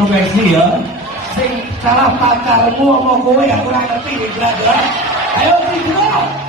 introspeksi ya. Sing salah pacarmu apa kowe aku ora ngerti, Brother. Ayo Tigro.